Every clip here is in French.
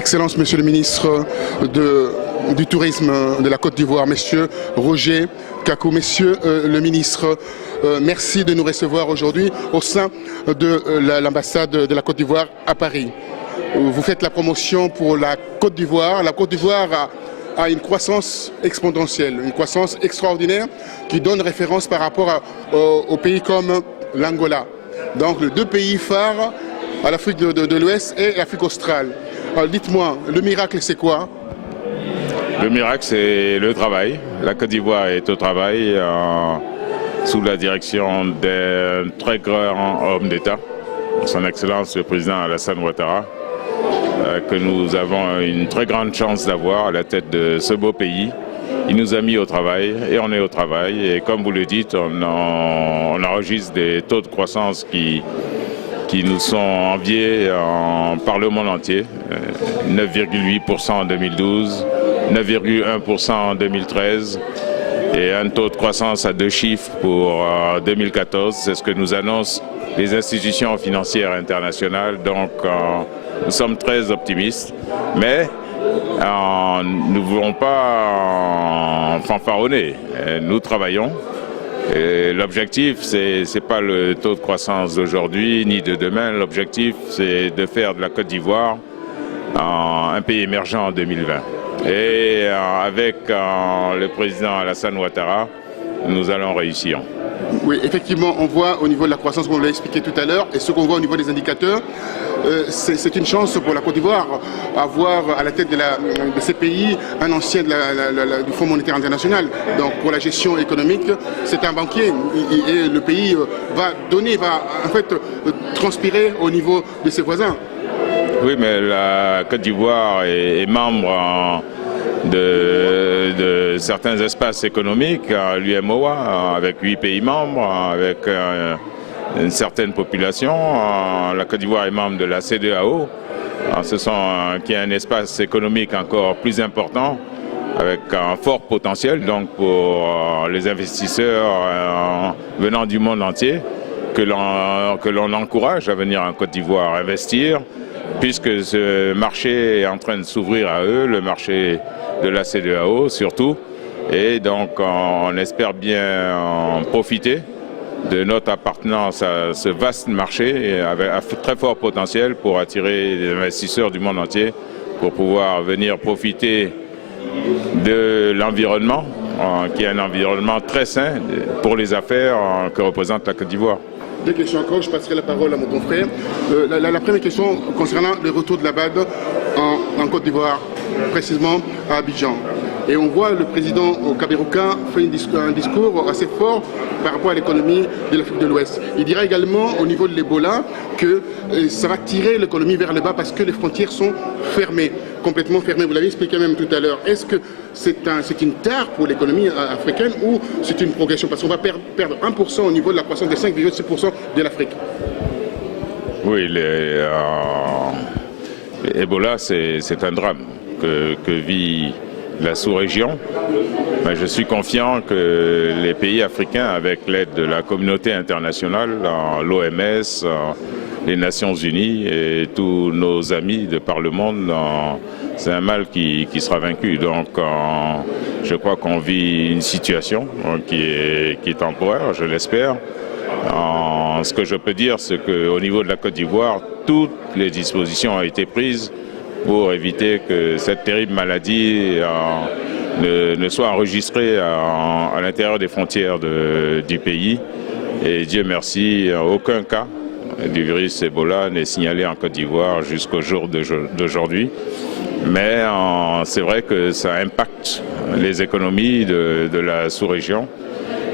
Excellence, Monsieur le ministre du Tourisme de la Côte d'Ivoire, Monsieur Roger Kakou. Monsieur le ministre, merci de nous recevoir aujourd'hui au sein de l'ambassade de la Côte d'Ivoire à Paris. Vous faites la promotion pour la Côte d'Ivoire. La Côte d'Ivoire a une croissance exponentielle, une croissance extraordinaire qui donne référence par rapport aux pays comme l'Angola. Donc les deux pays phares à l'Afrique de l'Ouest et l'Afrique australe. Alors dites-moi, le miracle c'est quoi? Le miracle c'est le travail. La Côte d'Ivoire est au travail sous la direction d'un très grand homme d'État, son Excellence le président Alassane Ouattara, que nous avons une très grande chance d'avoir à la tête de ce beau pays. Il nous a mis au travail et on est au travail. Et comme vous le dites, on enregistre des taux de croissance qui nous sont enviés par le monde entier. 9,8% en 2012, 9,1% en 2013 et un taux de croissance à 2 chiffres pour 2014. C'est ce que nous annoncent les institutions financières internationales. Donc nous sommes très optimistes, mais nous ne voulons pas fanfaronner. Nous travaillons. L'objectif, ce n'est pas le taux de croissance d'aujourd'hui ni de demain. L'objectif, c'est de faire de la Côte d'Ivoire un pays émergent en 2020. Et avec le président Alassane Ouattara, nous allons réussir. Oui, effectivement, on voit au niveau de la croissance, comme on l'a expliqué tout à l'heure, et ce qu'on voit au niveau des indicateurs, c'est une chance pour la Côte d'Ivoire, avoir à la tête de ces pays un ancien du Fonds monétaire international. Donc pour la gestion économique, c'est un banquier et le pays va en fait transpirer au niveau de ses voisins. Oui, mais la Côte d'Ivoire est membre de certains espaces économiques, l'UMOA, avec 8 pays membres, avec une certaine population. La Côte d'Ivoire est membre de la CEDEAO, qui est un espace économique encore plus important, avec un fort potentiel donc pour les investisseurs venant du monde entier, que l'on encourage à venir en Côte d'Ivoire investir, puisque ce marché est en train de s'ouvrir à eux, le marché de la CEDEAO surtout, et donc on espère bien en profiter de notre appartenance à ce vaste marché avec un très fort potentiel pour attirer des investisseurs du monde entier pour pouvoir venir profiter de l'environnement, qui est un environnement très sain pour les affaires que représente la Côte d'Ivoire. Deux questions encore, je passerai la parole à mon confrère. La première question concernant le retour de la BAD en Côte d'Ivoire, précisément à Abidjan. Et on voit le président Kaberuka fait un discours assez fort par rapport à l'économie de l'Afrique de l'Ouest. Il dira également au niveau de l'Ebola que ça va tirer l'économie vers le bas parce que les frontières sont fermées, complètement fermées. Vous l'avez expliqué même tout à l'heure. Est-ce que c'est une tare pour l'économie africaine ou c'est une progression? Parce qu'on va perdre 1% au niveau de la croissance des 5,6% de l'Afrique. Oui, l'Ebola, c'est un drame que vit la sous-région. Mais je suis confiant que les pays africains, avec l'aide de la communauté internationale, l'OMS, les Nations Unies et tous nos amis de par le monde, c'est un mal qui sera vaincu. Donc je crois qu'on vit une situation qui est temporaire, je l'espère. Ce que je peux dire, c'est qu'au niveau de la Côte d'Ivoire, toutes les dispositions ont été prises pour éviter que cette terrible maladie ne soit enregistrée à l'intérieur des frontières du pays. Et Dieu merci, aucun cas du virus Ebola n'est signalé en Côte d'Ivoire jusqu'au jour d'aujourd'hui. Mais c'est vrai que ça impacte les économies de la sous-région.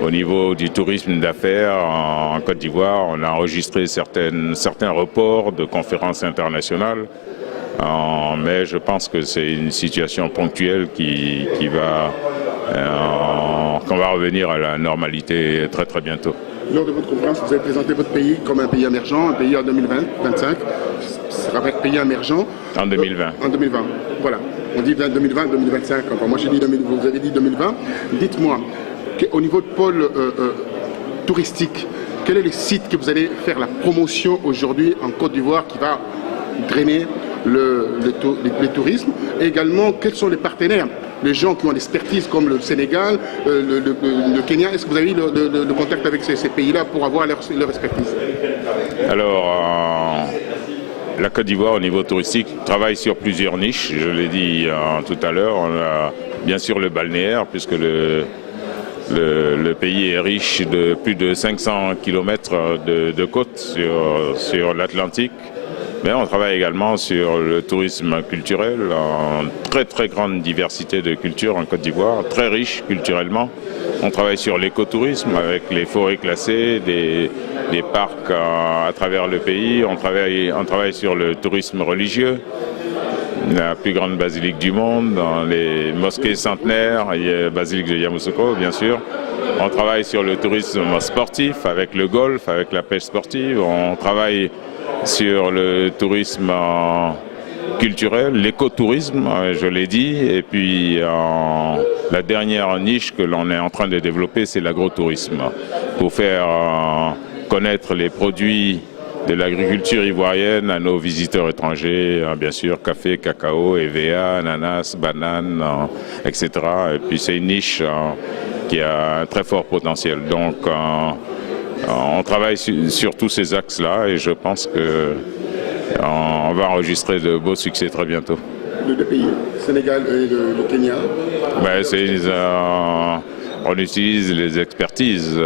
Au niveau du tourisme d'affaires en Côte d'Ivoire, on a enregistré certains reports de conférences internationales. Mais je pense que c'est une situation ponctuelle qu'on va revenir à la normalité très très bientôt. Lors de votre conférence, vous avez présenté votre pays comme un pays émergent, un pays en 2025, ce sera un pays émergent. En 2020. En 2020, voilà. On dit 2020, 2025, enfin moi j'ai dit vous avez dit 2020. Dites-moi, au niveau de pôle touristique, quel est le site que vous allez faire la promotion aujourd'hui en Côte d'Ivoire qui va drainer les tourismes, et également quels sont les partenaires, les gens qui ont l'expertise comme le Sénégal, le Kenya. Est-ce que vous avez eu le contact avec ces pays-là pour avoir leur expertise? Alors, la Côte d'Ivoire au niveau touristique travaille sur plusieurs niches, je l'ai dit tout à l'heure. On a bien sûr le balnéaire, puisque le pays est riche de plus de 500 km de côte sur l'Atlantique. Mais on travaille également sur le tourisme culturel, en très grande diversité de cultures en Côte d'Ivoire, très riche culturellement. On travaille sur l'écotourisme avec les forêts classées, des parcs à travers le pays. On travaille sur le tourisme religieux, la plus grande basilique du monde, dans les mosquées centenaires, la basilique de Yamoussoukro bien sûr. On travaille sur le tourisme sportif avec le golf, avec la pêche sportive. On travaille sur le tourisme culturel, l'écotourisme, je l'ai dit, et puis la dernière niche que l'on est en train de développer, c'est l'agrotourisme, pour faire connaître les produits de l'agriculture ivoirienne à nos visiteurs étrangers, bien sûr, café, cacao, EVA, ananas, bananes, etc. Et puis c'est une niche qui a un très fort potentiel. Donc on travaille sur tous ces axes-là et je pense qu'on va enregistrer de beaux succès très bientôt. Les deux pays, Sénégal et le Kenya. On utilise les expertises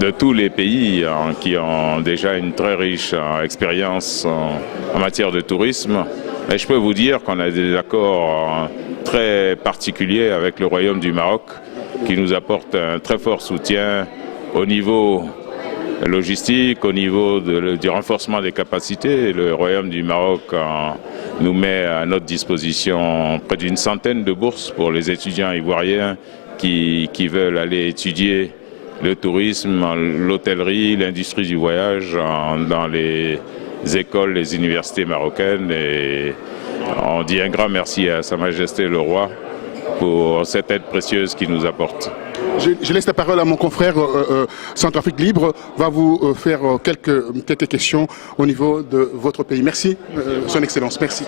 de tous les pays qui ont déjà une très riche expérience en matière de tourisme. Et je peux vous dire qu'on a des accords très particuliers avec le Royaume du Maroc qui nous apporte un très fort soutien au niveau logistique, au niveau du renforcement des capacités. Le Royaume du Maroc nous met à notre disposition près d'une centaine de bourses pour les étudiants ivoiriens qui veulent aller étudier le tourisme, l'hôtellerie, l'industrie du voyage dans les écoles, les universités marocaines. Et on dit un grand merci à Sa Majesté le Roi pour cette aide précieuse qu'il nous apporte. Je laisse la parole à mon confrère Centrafrique Libre, va vous faire quelques questions au niveau de votre pays. Merci, Son Excellence. Merci.